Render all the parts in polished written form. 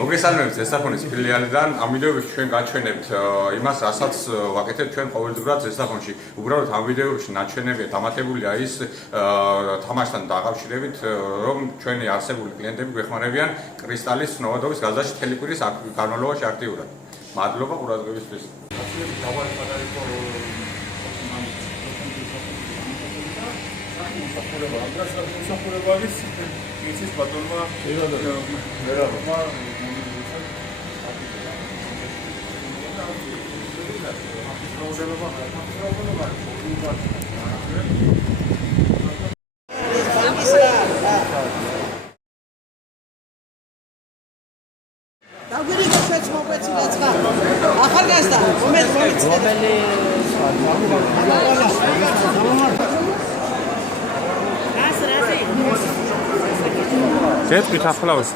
მოგესალმებით ზესტაფონის ფილიალიდან. ამ ვიდეოებში ჩვენ გაჩვენებთ იმას, რასაც ვაკეთებთ ჩვენ ყოველდღურად ზესტაფონში. უბრალოდ ამ ვიდეოებში ნაჩვენებია დამატებულია ის თამაშთან დაკავშირებით, რომ ჩვენი არსებული კლიენტები გვეხმარებიან კრისტალის ცნობადობის გაზრდაში მთელი კვირის განმავლობაში აქტიურად. მადლობა ყურადღებისთვის. Mrs. Patolma, Get with a flowers.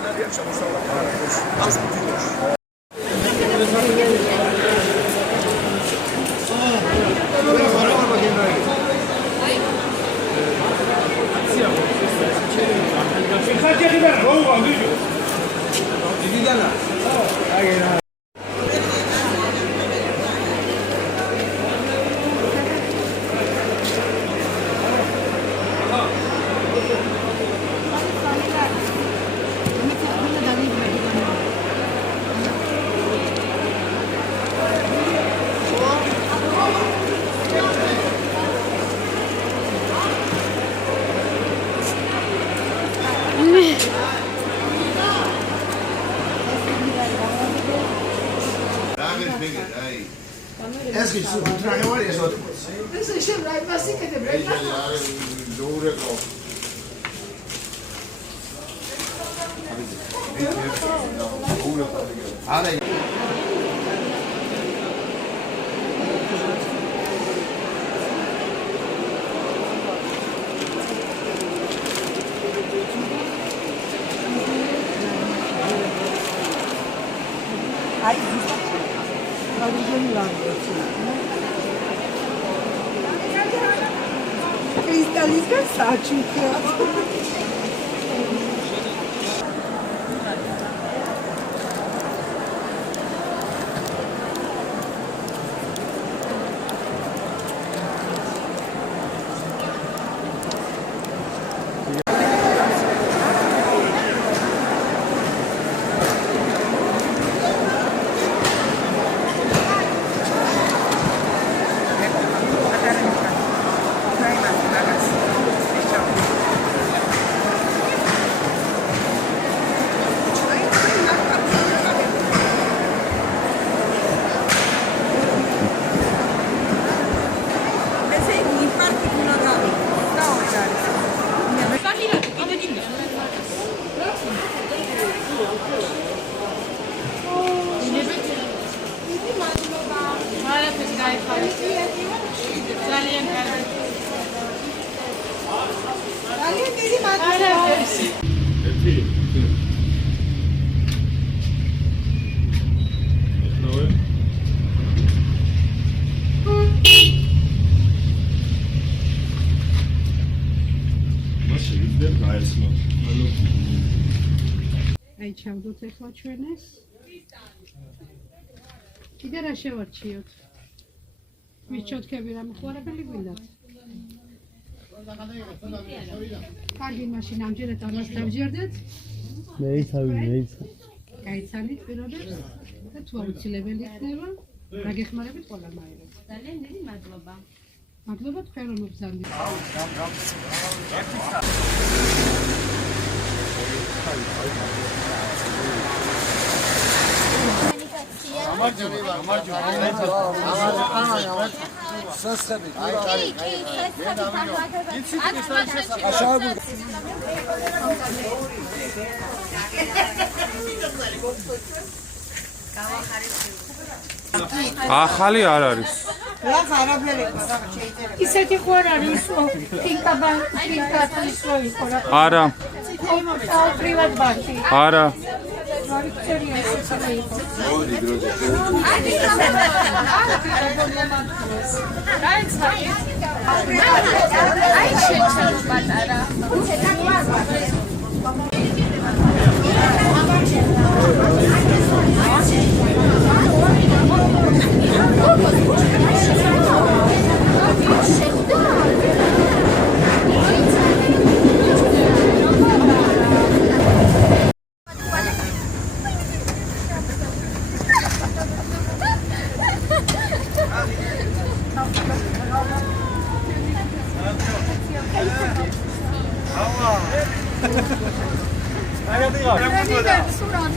Es geht so gut rein, oder ist das? Ist schon rein, was ich hätte brechen. Кристаллика сачука. Ai ჩავდოთ ახლა ჩვენ ეს. კიდე რა შევარჩიოთ? მის ჩოთქები რა მოხوارებელი გვინდათ? კარგი, მაშინ ამჯერად ამას დავჯერდეთ. მეიცავი. გაიცანით პირობებს და თუ აუცილებელი იქნება, რა გეხმარებით ყველანაირად. ძალიან დიდი მადლობა. მადლობა თქვენ რომ მოგზავნით. ახალი არ არის. რაც არაფერი ყო, ისეთი ხო არ არის, ფინკატის რო იყო რა. არა. პრივატ ბანკი. არა. აი სურათ